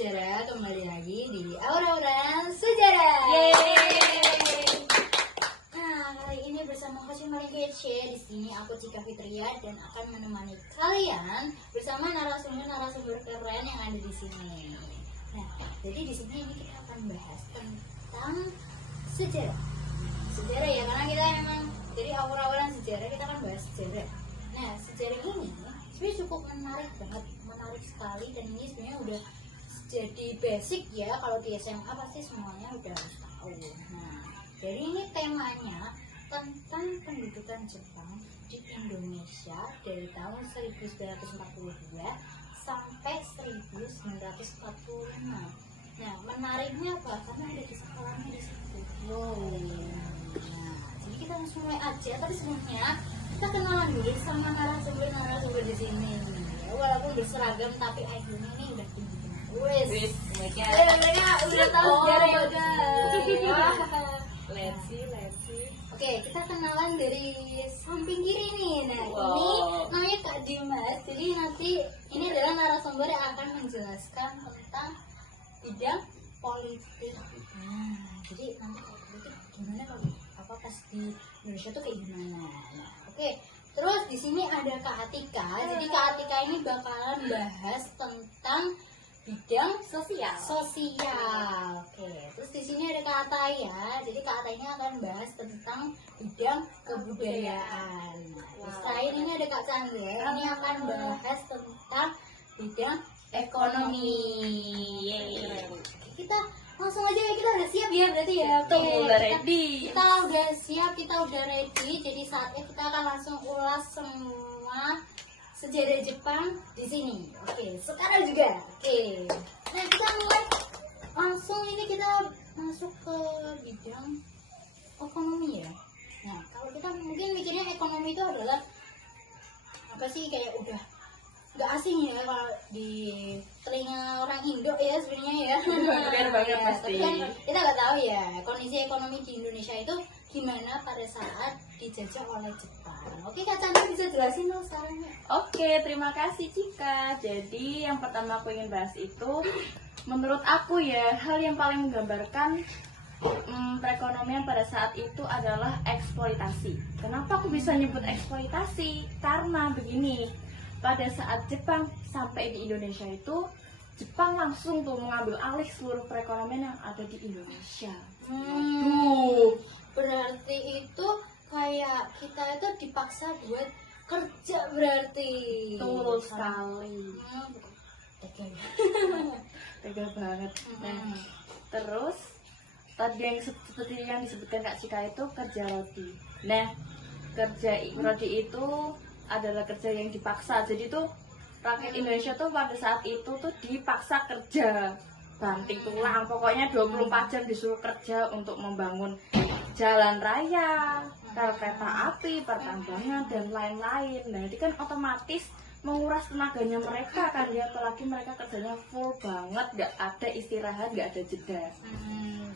sejarah, kembali lagi di Aura-Aura Sejarah. Nah, kali ini bersama host yang paling kece di sini aku Cika Fitria dan akan menemani kalian bersama narasumber keren yang ada di sini. Nah, jadi di sini ini kita akan bahas tentang sejarah. Sejarah ya, karena kita memang jadi Aura-Aura Sejarah, kita akan bahas sejarah. Nah, sejarah ini sebenarnya cukup menarik banget, menarik sekali, dan ini sebenarnya udah jadi basic ya, kalau di SMA pasti semuanya udah harus tahu. Nah, jadi ini temanya tentang pendudukan Jepang di Indonesia dari tahun 1942 sampai 1945. Nah, menariknya apa? Karena ada di sekolahnya di situ. Wow. Nah, jadi kita langsung mulai aja, tapi sebelumnya kita kenalan dulu sama narasumber di sini. Ya, walaupun berseragam tapi IQ-nya ini udah tinggi. Wes, mereka udah tahu sejarah ya udah. Let's see. Oke, kita kenalan dari samping kiri nih. Nah, ini namanya Kak Dimas. Jadi nanti ini adalah narasumber yang akan menjelaskan tentang bidang politik. Nah, jadi nanti kalau politik gimana, kalau apa pas di Indonesia tuh kayak gimana. Nah, oke. Terus di sini ada Kak Atika. Jadi Kak Atika ini bakalan bahas tentang bidang sosial. Oke. Terus di sini ada Kak Ataya. Jadi Kak Ataya akan bahas tentang bidang kebudayaan. Terus terakhir ini ada Kak Chandra. Ini akan bahas tentang bidang ekonomi. Kita langsung aja ya, kita udah siap ya berarti ya. Kita udah siap, kita udah ready. Jadi saatnya kita akan langsung ulas semua sejarah Jepang di sini. Oke, sekarang juga. Oke. Nah, kita mulai langsung, ini kita masuk ke bidang ekonomi ya. Nah, kalau kita mungkin mikirnya ekonomi itu adalah apa sih, kayak udah nggak asing ya kalau di telinga orang Indo ya sebenarnya ya. Benar banget pasti. Tapi kan kita nggak tahu ya kondisi ekonomi di Indonesia itu gimana pada saat dijajah oleh Jepang. Oke, Kak Chandra bisa jelasin dong sekarang ya. Oke, terima kasih Cika. Jadi yang pertama aku ingin bahas itu, menurut aku ya, hal yang paling menggambarkan perekonomian pada saat itu adalah eksploitasi. Kenapa aku bisa nyebut eksploitasi? Karena begini, pada saat Jepang sampai di Indonesia itu, Jepang langsung tuh mengambil alih seluruh perekonomian yang ada di Indonesia. Berarti itu kayak kita itu dipaksa buat kerja berarti. Betul sekali. Tega banget. Nah, terus tadi yang seperti yang disebutkan Kak Cika itu kerja roti. Nah, kerja roti itu adalah kerja yang dipaksa. Jadi tuh rakyat Indonesia tuh pada saat itu tuh dipaksa kerja banting tulang, pokoknya 24 jam disuruh kerja untuk membangun jalan raya, rel kereta api, pertambangan, dan lain-lain. Nah, ini kan otomatis menguras tenaganya mereka kan ya, apalagi mereka kerjanya full banget, nggak ada istirahat, nggak ada jeda.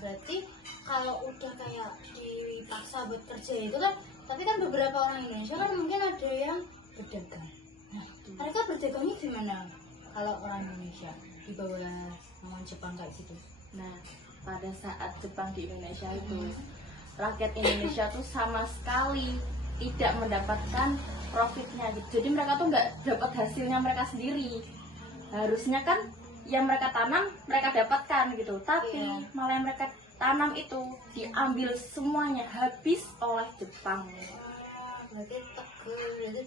Berarti kalau udah kayak dipaksa buat kerja itu kan, tapi kan beberapa orang Indonesia kan mungkin ada yang berdagang. Nah, mereka berdagangnya gimana kalau orang Indonesia di bawah naungan Jepang kayak gitu? Nah, pada saat Jepang di Indonesia itu, rakyat Indonesia tuh sama sekali tidak mendapatkan profitnya gitu. Jadi mereka tuh nggak dapat hasilnya mereka sendiri. Harusnya kan yang mereka tanam mereka dapatkan gitu, tapi malah yang mereka tanam itu diambil semuanya, habis oleh Jepang. Berarti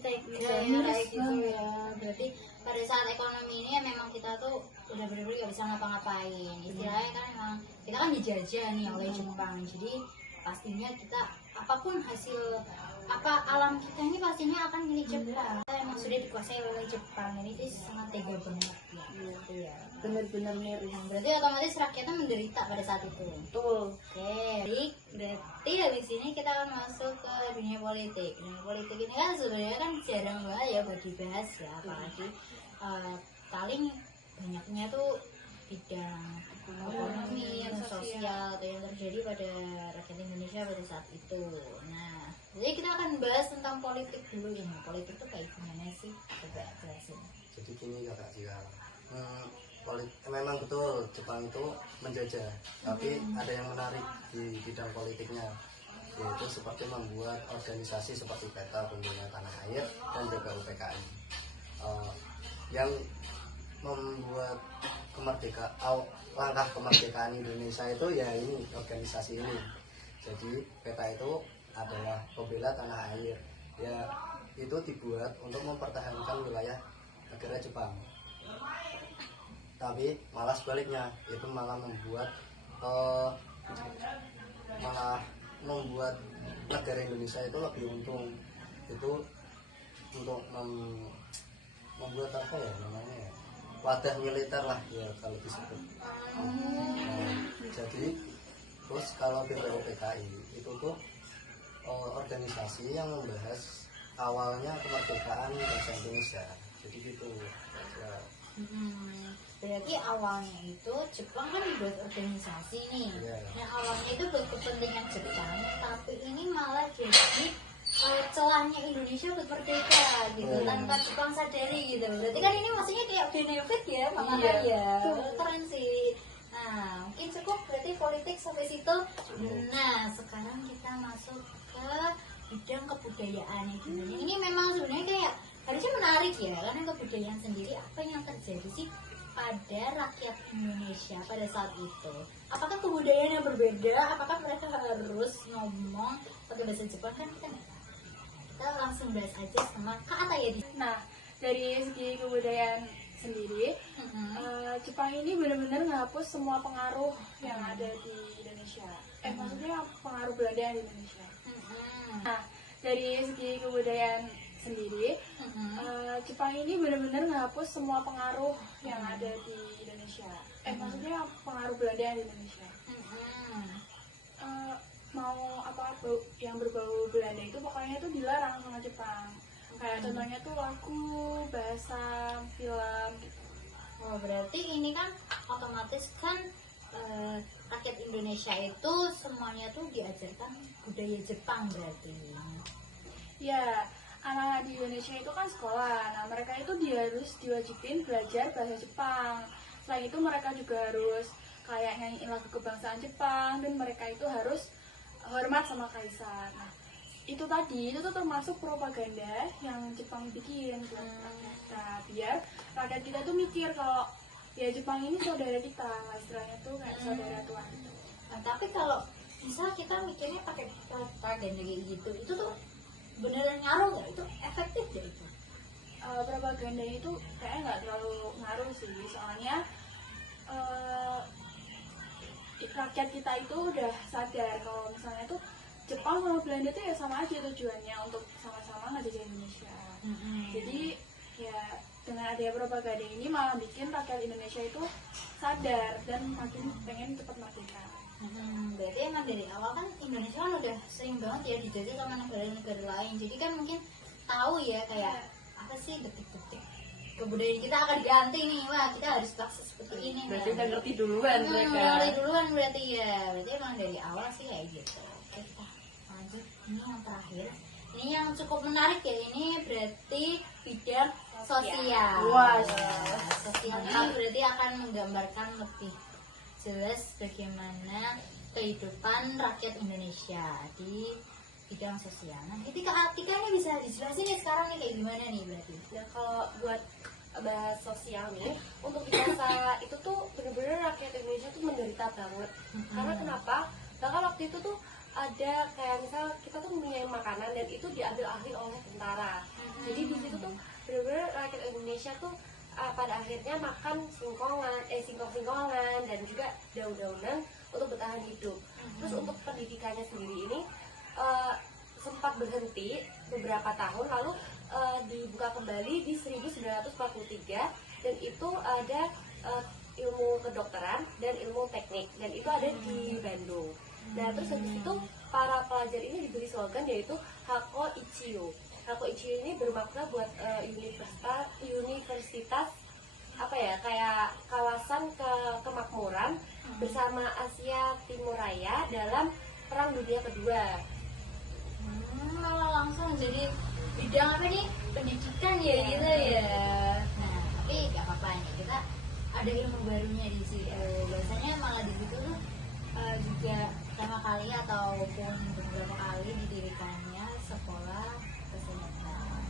tega kayak gitu ya. Berarti pada saat ekonomi ini ya memang kita tuh udah bener-bener gak bisa ngapa-ngapain. Istilahnya kan memang kita kan dijajah nih oleh Jepang. Jadi pastinya kita apapun hasil apa alam kita ini pastinya akan milik Jepang. Kita emang sudah dikuasai oleh Jepang. Ini sih sangat tega banget ya. Gitu ya. Bener-bener miris. Berarti otomatis rakyatnya menderita pada saat itu. Betul. Oke, berarti habis ini kita akan masuk ke dunia politik. Dunia politik ini kan sebenarnya kan jarang banget ya buat dibahas ya, apalagi paling banyaknya tuh bidang ekonomi, sosial atau yang terjadi pada rakyat Indonesia pada saat itu. Nah, jadi kita akan bahas tentang politik dulu ya. Politik tuh kayak gimana sih? Coba jelasin. Jadi gini Kakak Cika, memang betul Jepang itu menjajah, tapi ada yang menarik di bidang politiknya, yaitu seperti membuat organisasi seperti Peta Pembina Tanah Air dan juga UPKI. Yang membuat langkah kemerdekaan Indonesia itu ya ini organisasi ini. Jadi Peta itu adalah pembela tanah air, ya itu dibuat untuk mempertahankan wilayah negara Jepang. Tapi malah sebaliknya, itu malah membuat negara Indonesia itu lebih untung. Itu untuk membuat apa ya namanya ya, wadah militer lah ya kalau disebut. Jadi terus kalau BPUPKI itu tuh organisasi yang membahas awalnya kemerdekaan bangsa Indonesia. Jadi gitu ya. Berarti awalnya itu Jepang kan buat organisasi nih. Nah awalnya itu buat kepentingan Jepang, tapi ini malah jadi celahnya Indonesia buat merdeka gitu, tanpa Jepang sadari gitu. Berarti kan ini maksudnya kayak benefit ya, makanya ya keren sih. Nah mungkin cukup berarti politik sampai situ. Nah sekarang kita masuk ke bidang kebudayaan itu. Ini memang sebenarnya kayak harusnya menarik ya, karena kebudayaan sendiri apa yang terjadi sih pada rakyat Indonesia pada saat itu. Apakah kebudayaan yang berbeda? Apakah mereka harus ngomong pakai bahasa Jepang? Kan kita nggak tahu. Kita langsung bahas aja sama Kak Atayadi. Nah, dari segi kebudayaan sendiri, Jepang ini benar-benar menghapus semua pengaruh yang ada di Indonesia. Maksudnya pengaruh Belanda di Indonesia. Nah, dari segi kebudayaan sendiri, Jepang ini benar-benar menghapus semua pengaruh yang ada di Indonesia. Maksudnya pengaruh Belanda di Indonesia. Mau apa yang berbau Belanda itu pokoknya itu dilarang sama Jepang. Kayak contohnya tuh lagu, bahasa, film gitu. Oh berarti ini kan otomatis kan rakyat Indonesia itu semuanya tuh diajarkan budaya Jepang berarti. Ya, anak-anak di Indonesia itu kan sekolah. Nah mereka itu harus diwajibin belajar bahasa Jepang. Selain itu mereka juga harus kayak nyanyiin lagu kebangsaan Jepang, dan mereka itu harus hormat sama kaisar. Nah itu tadi itu tuh termasuk propaganda yang Jepang bikin buat rakyat. Nah biar rakyat kita tuh mikir kalau ya Jepang ini saudara kita, istilahnya tuh kayak saudara Tuhan gitu. Nah, tapi kalau misal kita mikirnya pakai propaganda kayak gitu, itu tuh beneran ngaruh nggak? Itu efektif nggak itu? Propaganda itu kayaknya nggak terlalu ngaruh sih, soalnya rakyat kita itu udah sadar kalau misalnya tuh Jepang sama Belanda tuh ya sama aja tujuannya untuk sama-sama ngajak Indonesia. Jadi ya dengan adanya propaganda ini malah bikin rakyat Indonesia itu sadar dan makin pengen cepat merdeka. Berarti emang dari awal kan Indonesia kan udah sering banget ya dijajah sama negara-negara lain. Jadi kan mungkin tahu ya kayak apa sih detik-detik kebudayaan kita akan diganti nih, wah kita harus paksa seperti ini. Berarti udah ngerti duluan mereka. Ngerti duluan berarti ya. Berarti emang dari awal sih kayak gitu. Oke kita lanjut. Ini yang terakhir. Ini yang cukup menarik ya. Ini berarti bidang sosial. Wah, sosial ini berarti akan menggambarkan lebih jelas bagaimana kehidupan rakyat Indonesia di bidang sosial. Nah, ketika Atika ini bisa dijelasin nih sekarang nih kayak gimana nih berarti? Nah kalau buat bahas sosial nih, untuk di masa itu tuh bener-bener rakyat Indonesia tuh menderita banget. Karena kenapa? Bahkan waktu itu tuh ada kayak misal kita tuh punya makanan dan itu diambil alih oleh tentara. Jadi di situ tuh bener-bener rakyat Indonesia tuh pada akhirnya makan singkong-singkongan dan juga daun-daunan untuk bertahan hidup. Terus untuk pendidikannya sendiri ini sempat berhenti beberapa tahun, lalu dibuka kembali di 1943 dan itu ada ilmu kedokteran dan ilmu teknik dan itu ada di Bandung. Nah terus habis itu para pelajar ini diberi slogan yaitu Hako Ichiyo. Hako Ichiyo ini bermakna buat universitas apa ya, kayak kawasan kemakmuran bersama Asia Timur Raya dalam Perang Dunia Kedua. Malah langsung jadi bidang apa nih, pendidikan ya gitu ya. Nah tapi gak apa-apa nih, kita ada ilmu barunya di sini. Biasanya malah di situ tuh juga pertama kali ataupun beberapa kali didirikannya sekolah kesehatan.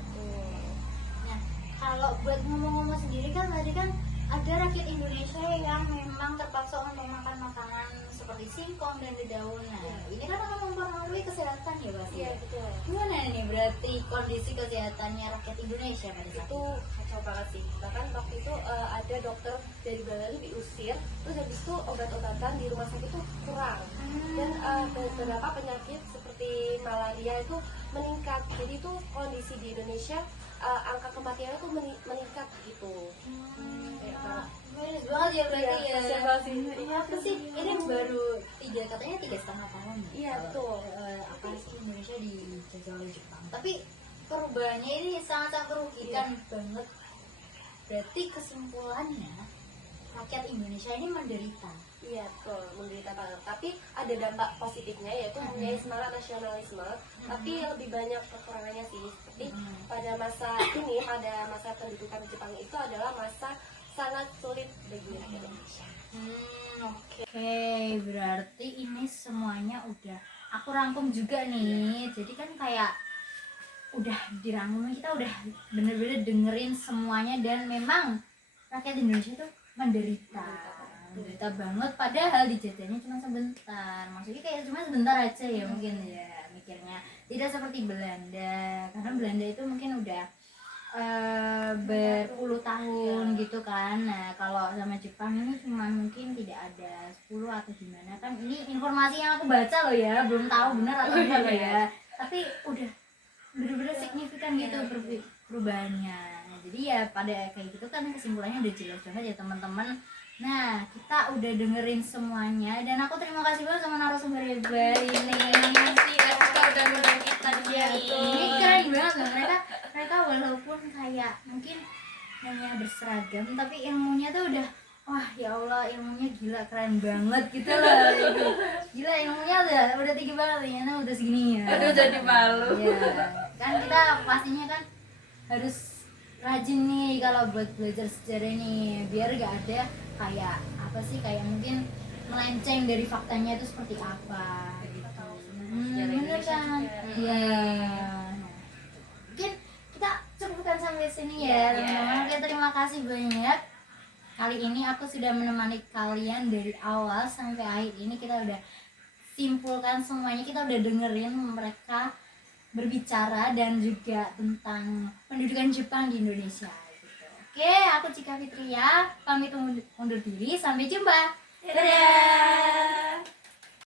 Nah, kalau buat ngomong-ngomong sendiri kan tadi kan ada rakyat Indonesia yang memang terpaksa untuk makan makanan seperti singkong dan dedaunan. Ini kan akan mempengaruhi kesehatan ya pasti. Iya betul. Gimana nih berarti kondisi kesehatannya rakyat Indonesia pada saat Itu kacau banget sih. Bahkan waktu itu ada dokter dari Bali diusir, terus habis itu obat-obatan di rumah sakit itu kurang, dan beberapa penyakit seperti malaria itu meningkat. Jadi itu kondisi di Indonesia angka kematian itu meningkat gitu. Kayak banget. Miris banget ya berarti ya. Kasian banget sih. Iya apa sih? Ini baru katanya 3,5 tahun. Iya betul. Apa sih Indonesia dijajah oleh Jepang? Tapi perubahannya ini sangat-sangat merugikan banget. Berarti kesimpulannya rakyat Indonesia ini menderita. Iya betul, menderita banget. Tapi ada dampak positifnya yaitu mempunyai semangat nasionalisme. Tapi lebih banyak kekurangannya sih. Seperti pada masa ini, pada masa pendudukan Jepang itu adalah masa sangat sulit bagi rakyat Indonesia. Oke, berarti ini semuanya udah aku rangkum juga nih. Jadi kan kayak udah dirangkum, kita udah bener-bener dengerin semuanya dan memang rakyat Indonesia tuh menderita banget, padahal dijajahnya cuma sebentar. Maksudnya kayak cuma sebentar aja ya mungkin ya mikirnya, tidak seperti Belanda, karena Belanda itu mungkin udah berpuluh tahun gitu kan. Nah kalau sama Jepang ini cuma mungkin tidak ada 10 atau gimana kan, ini informasi yang aku baca loh ya, belum tahu benar atau enggak loh ya, tapi udah bener-bener signifikan gitu perubahannya. Nah, jadi ya pada kayak gitu kan kesimpulannya udah jelas banget ya teman-teman. Nah kita udah dengerin semuanya dan aku terima kasih banget sama narasumber hebat ini. Kita udah ngundang kita dia. Ini keren banget loh, mereka walaupun kayak mungkin hanya berseragam tapi ilmunya tuh udah, wah ya Allah, ilmunya gila keren banget gitu loh. Gila ilmunya udah tinggi banget, ternyata udah segini ya. Aduh jadi malu. Ya, kan kita pastinya kan harus rajin nih kalau buat belajar sejarah nih, biar gak ada kayak apa sih, kayak mungkin melenceng dari faktanya itu seperti apa gitu. Bener kan? Ya. Mungkin kita cukupkan sampai sini ya teman-teman. Oke, terima kasih banyak. Kali ini aku sudah menemani kalian dari awal sampai akhir. Ini kita udah simpulkan semuanya, kita udah dengerin mereka berbicara dan juga tentang pendudukan Jepang di Indonesia gitu. Oke, aku Cika Fitria pamit undur diri, sampai jumpa. Dadah.